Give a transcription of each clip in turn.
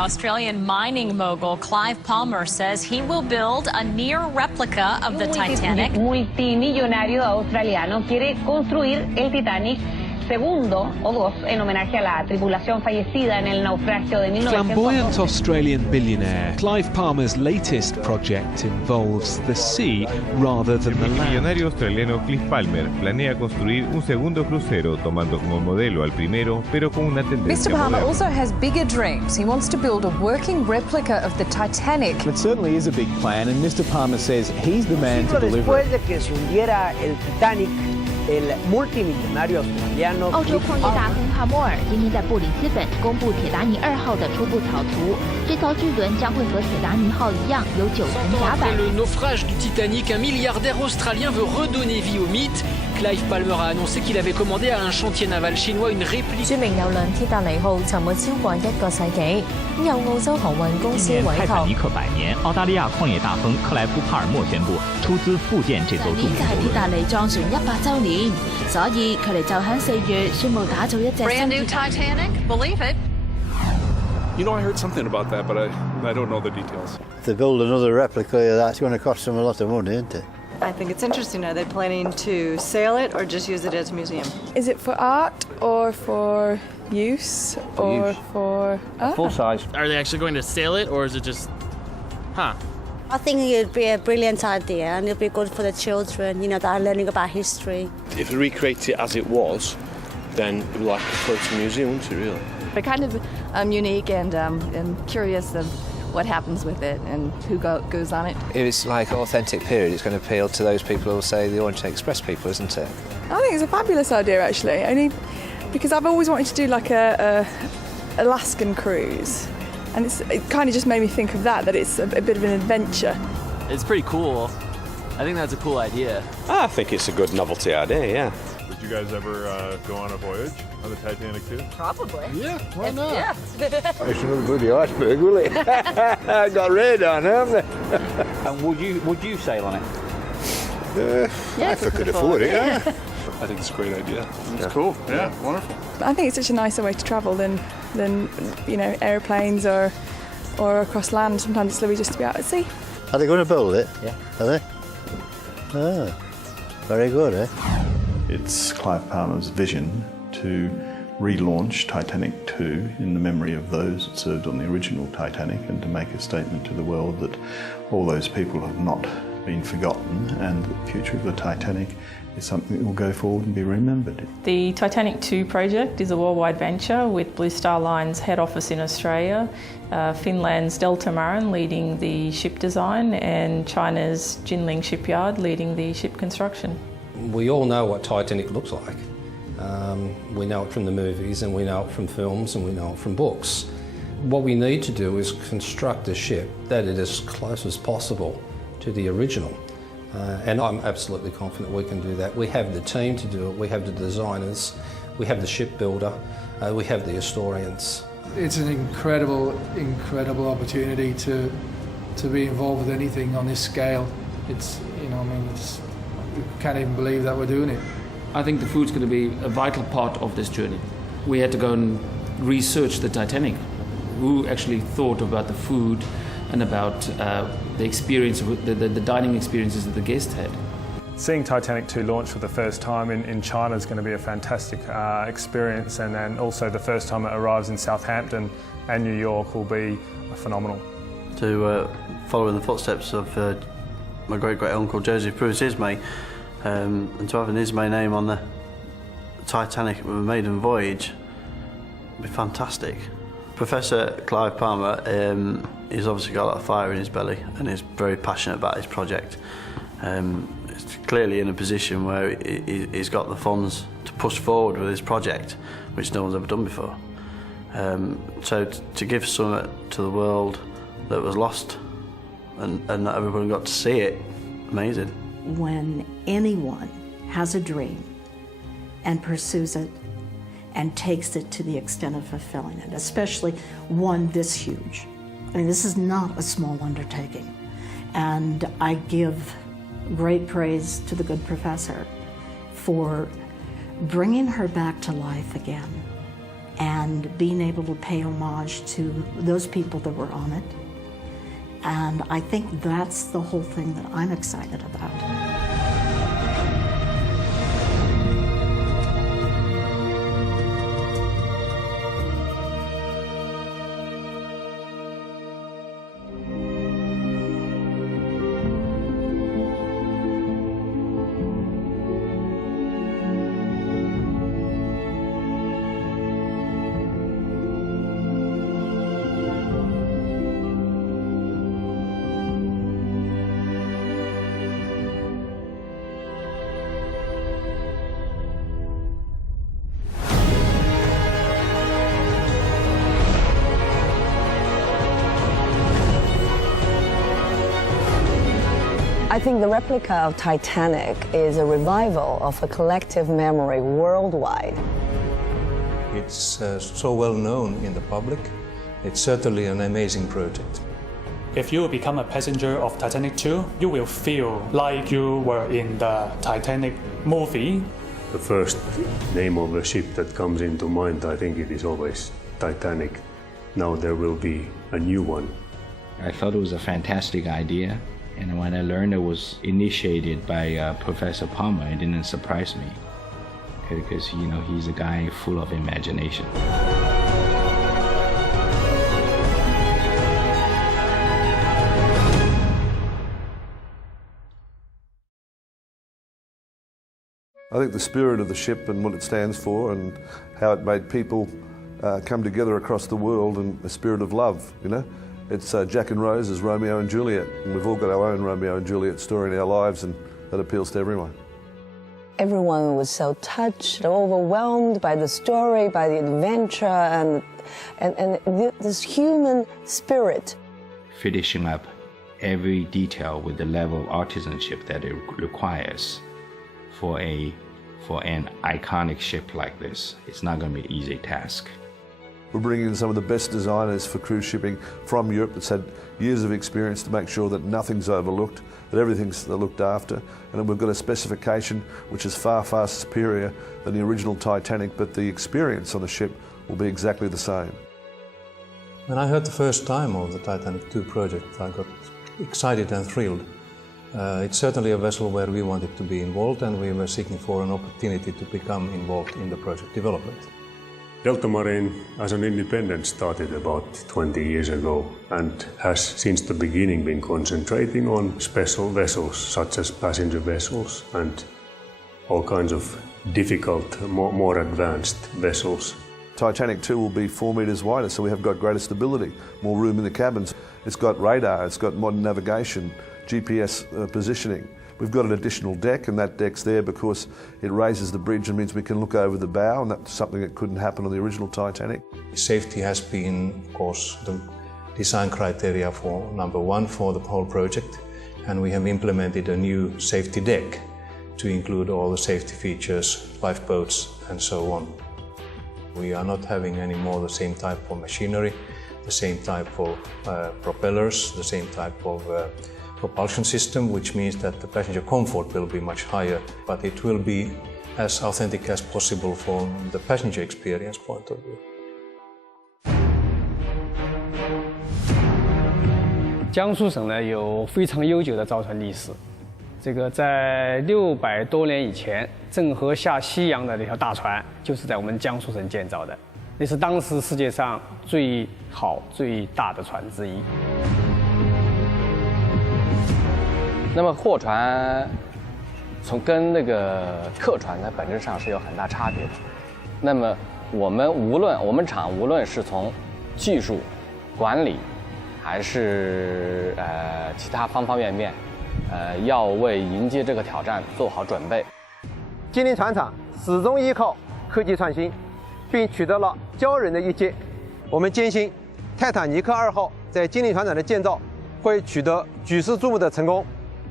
Australian mining mogul Clive Palmer says he will build a near replica of the Titanic. Multimillonario australiano quiere construir el Titanic segundo o dos en homenaje a la tripulación fallecida en el naufragio de 1912. Flamboyant Australian billionaire Clive Palmer's latest project involves the sea rather than the land. El millonario australiano Clive Palmer planea construir un segundo crucero tomando como modelo al primero, pero con una tendencia Mr. Palmer moderna. also has bigger dreams. He wants to build a working replica of the Titanic. It certainly is a big plan, and Mr. Palmer says he's the man to deliver Después it. de que se hundiera el Titanic, el multimillonario australiano 澳洲矿业大亨帕默尔今天在布里斯本公布铁达尼2号的初步草图。这艘巨轮将会和铁达尼号一样有9层甲板。 Après le naufrage du Titanic, un milliardaire australien veut redonner vie au mythe. Clive Palmer a annoncé qu'il avait commandé à un chantier naval chinois une réplique. 著名郵輪鐵達尼號沉沒超過1個世紀，由澳洲航運公司委託。泰坦尼克100年，澳大利亞礦業大亨克萊夫·帕爾默宣布出資復建這艘著名郵輪。鐵達尼撞船100週年，所以佢哋就喺4月宣布打造一隻 Brand new Titanic, believe it. You know, I heard something about that, but I don't know the details. If they build another replica of that, it's going to cost them a lot of money, isn't it? I think it's interesting. Are they planning to sail it or just use it as a museum? Is it for art or for use or for... Full size. Are they actually going to sail it or is it just... Huh. I think it would be a brilliant idea and it would be good for the children, you know, that are learning about history. If we recreate it as it was, then it would be like a floating museum, wouldn't it, really? They're kind of unique and curious of what happens with it and who goes on it. If it's like an authentic period, it's going to appeal to those people who say the Orient Express people, isn't it? I think it's a fabulous idea, actually, only because I've always wanted to do like a Alaskan cruise, and it kind of just made me think of that it's a bit of an adventure. It's pretty cool. I think that's a cool idea. I think it's a good novelty idea, yeah. Did you guys ever go on a voyage on the Titanic II? Probably. Yeah, why not? Yeah. It's another bloody iceberg, will it? Got radar, haven't they? And would you sail on it? If I could afford it, yeah. I think it's a great idea. It's cool. Yeah, wonderful. I think it's such a nicer way to travel than you know, aeroplanes or across land. Sometimes it's lovely just to be out at sea. Are they going to build it? Yeah. Are they? Ah, very good, eh? It's Clive Palmer's vision to relaunch Titanic II in the memory of those that served on the original Titanic and to make a statement to the world that all those people have not been forgotten and that the future of the Titanic is something that will go forward and be remembered. The Titanic II project is a worldwide venture with Blue Star Line's head office in Australia, Finland's Delta Marin leading the ship design, and China's Jinling shipyard leading the ship construction. We all know what Titanic looks like. We know it from the movies and we know it from films and we know it from books. What we need to do is construct a ship that is as close as possible to the original. And I'm absolutely confident we can do that. We have the team to do it, we have the designers, we have the shipbuilder, we have the historians. It's an incredible opportunity to be involved with anything on this scale. It's, you know, I mean, we can't even believe that we're doing it. I think the food's going to be a vital part of this journey. We had to go and research the Titanic. Who actually thought about the food and about the experience, the dining experiences that the guests had. Seeing Titanic II launch for the first time in China is going to be a fantastic experience, and then also the first time it arrives in Southampton and New York will be phenomenal. To follow in the footsteps of my great-great-uncle Joseph Pruitt Ismay, and to have an Ismay name on the Titanic maiden voyage would be fantastic. Professor Clive Palmer, he's obviously got a lot of fire in his belly and he's very passionate about his project. He's clearly in a position where he's got the funds to push forward with his project, which no one's ever done before. So to give something to the world that was lost and that everyone got to see it, amazing. When anyone has a dream and pursues it and takes it to the extent of fulfilling it, especially one this huge. I mean, this is not a small undertaking. And I give great praise to the good professor for bringing her back to life again and being able to pay homage to those people that were on it. And I think that's the whole thing that I'm excited about. I think the replica of Titanic is a revival of a collective memory worldwide. It's so well known in the public. It's certainly an amazing project. If you become a passenger of Titanic II, you will feel like you were in the Titanic movie. The first name of a ship that comes into mind, I think it is always Titanic. Now there will be a new one. I thought it was a fantastic idea, and when I learned it was initiated by Professor Palmer, it didn't surprise me, because you know he's a guy full of imagination. I think the spirit of the ship and what it stands for and how it made people come together across the world, and a spirit of love, you know. It's Jack and Rose as Romeo and Juliet, and we've all got our own Romeo and Juliet story in our lives, and that appeals to everyone. Everyone was so touched, overwhelmed by the story, by the adventure, and this human spirit. Finishing up every detail with the level of artisanship that it requires for an iconic ship like this. It's not going to be an easy task. We're bringing in some of the best designers for cruise shipping from Europe that's had years of experience to make sure that nothing's overlooked, that everything's looked after, and we've got a specification which is far, far superior than the original Titanic, but the experience on the ship will be exactly the same. When I heard the first time of the Titanic II project, I got excited and thrilled. It's certainly a vessel where we wanted to be involved, and we were seeking for an opportunity to become involved in the project development. Delta Marine as an independent started about 20 years ago and has since the beginning been concentrating on special vessels such as passenger vessels and all kinds of difficult, more advanced vessels. Titanic II will be 4 metres wider, so we have got greater stability, more room in the cabins. It's got radar, it's got modern navigation, GPS positioning. We've got an additional deck, and that deck's there because it raises the bridge and means we can look over the bow, and that's something that couldn't happen on the original Titanic. Safety has been, of course, the design criteria for number one for the whole project, and we have implemented a new safety deck to include all the safety features, lifeboats, and so on. We are not having any more the same type of machinery, the same type of propellers, the same type of propulsion system, which means that the passenger comfort will be much higher, but it will be as authentic as possible from the passenger experience point of view. 江苏省呢有非常悠久的造船历史，这个在600多年以前，郑和下西洋的那条大船就是在我们江苏省建造的，那是当时世界上最好最大的船之一。 那么货船跟那个客船在本质上是有很大差别的。那么我们厂无论是从技术、管理，还是其他方方面面，要为迎接这个挑战做好准备。金陵船厂始终依靠科技创新，并取得了骄人的一击。我们坚信，泰坦尼克2号在金陵船厂的建造会取得举世瞩目的成功。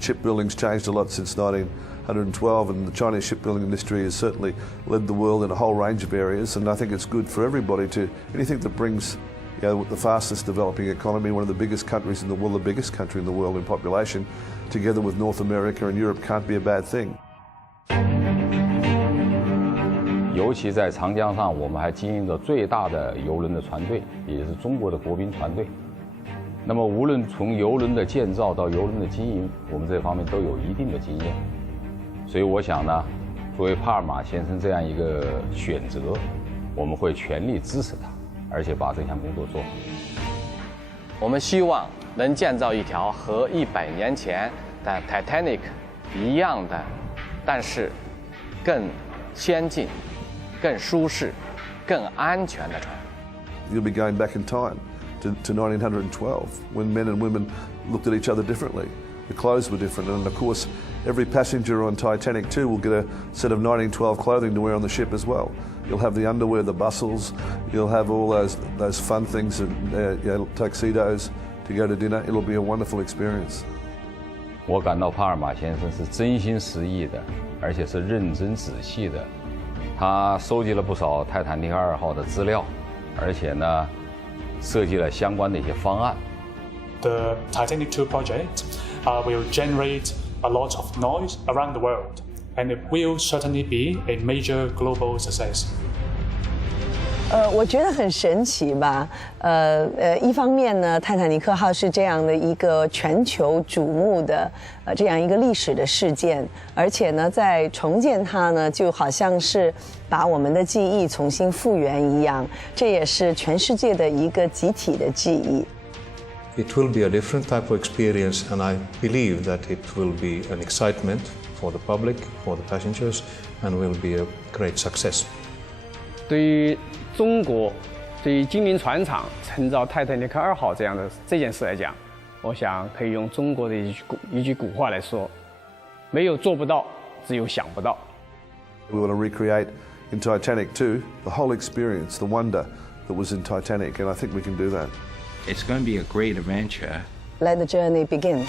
Shipbuilding's changed a lot since 1912, and the Chinese shipbuilding industry has certainly led the world in a whole range of areas, and I think it's good for everybody to, anything that brings, you know, the fastest developing economy, one of the biggest countries in the world, the biggest country in the world in population, together with North America and Europe can't be a bad thing. 尤其在长江上，我们还经营着最大的邮轮的船队，也就是中国的国宾船队。那么，无论从邮轮的建造到邮轮的经营，我们这方面都有一定的经验。所以，我想呢，作为帕尔马先生这样一个选择，我们会全力支持他，而且把这项工作做好。我们希望能建造一条和100年前的 Titanic 一样的，但是更先进、更舒适、更安全的船。You'll be going back in time to 1912 when men and women looked at each other differently. The clothes were different, and of course, every passenger on Titanic II will get a set of 1912 clothing to wear on the ship as well. You'll have the underwear, the bustles. You'll have all those fun things and tuxedos to go to dinner. It'll be a wonderful experience. 我感到帕尔马先生是真心实意的，而且是认真仔细的。他收集了不少泰坦尼克2号的资料，而且呢，设计了相关的一些方案。The Titanic II project will generate a lot of noise around the world, and it will certainly be a major global success. 我觉得很神奇吧。一方面呢，泰坦尼克号是这样的一个全球瞩目的这样一个历史的事件，而且呢，在重建它呢，就好像是把我们的记忆重新复原一样，这也是全世界的一个集体的记忆。It will be a different type of experience, and I believe that it will be an excitement for the public, for the passengers, and will be a great success. 对于中国，对于精灵船厂承造泰坦尼克2号这件事来讲，我想可以用中国的一句古话来说：没有做不到，只有想不到。We want to recreate in Titanic II the whole experience, the wonder that was in Titanic, and I think we can do that. It's going to be a great adventure. Let the journey begin.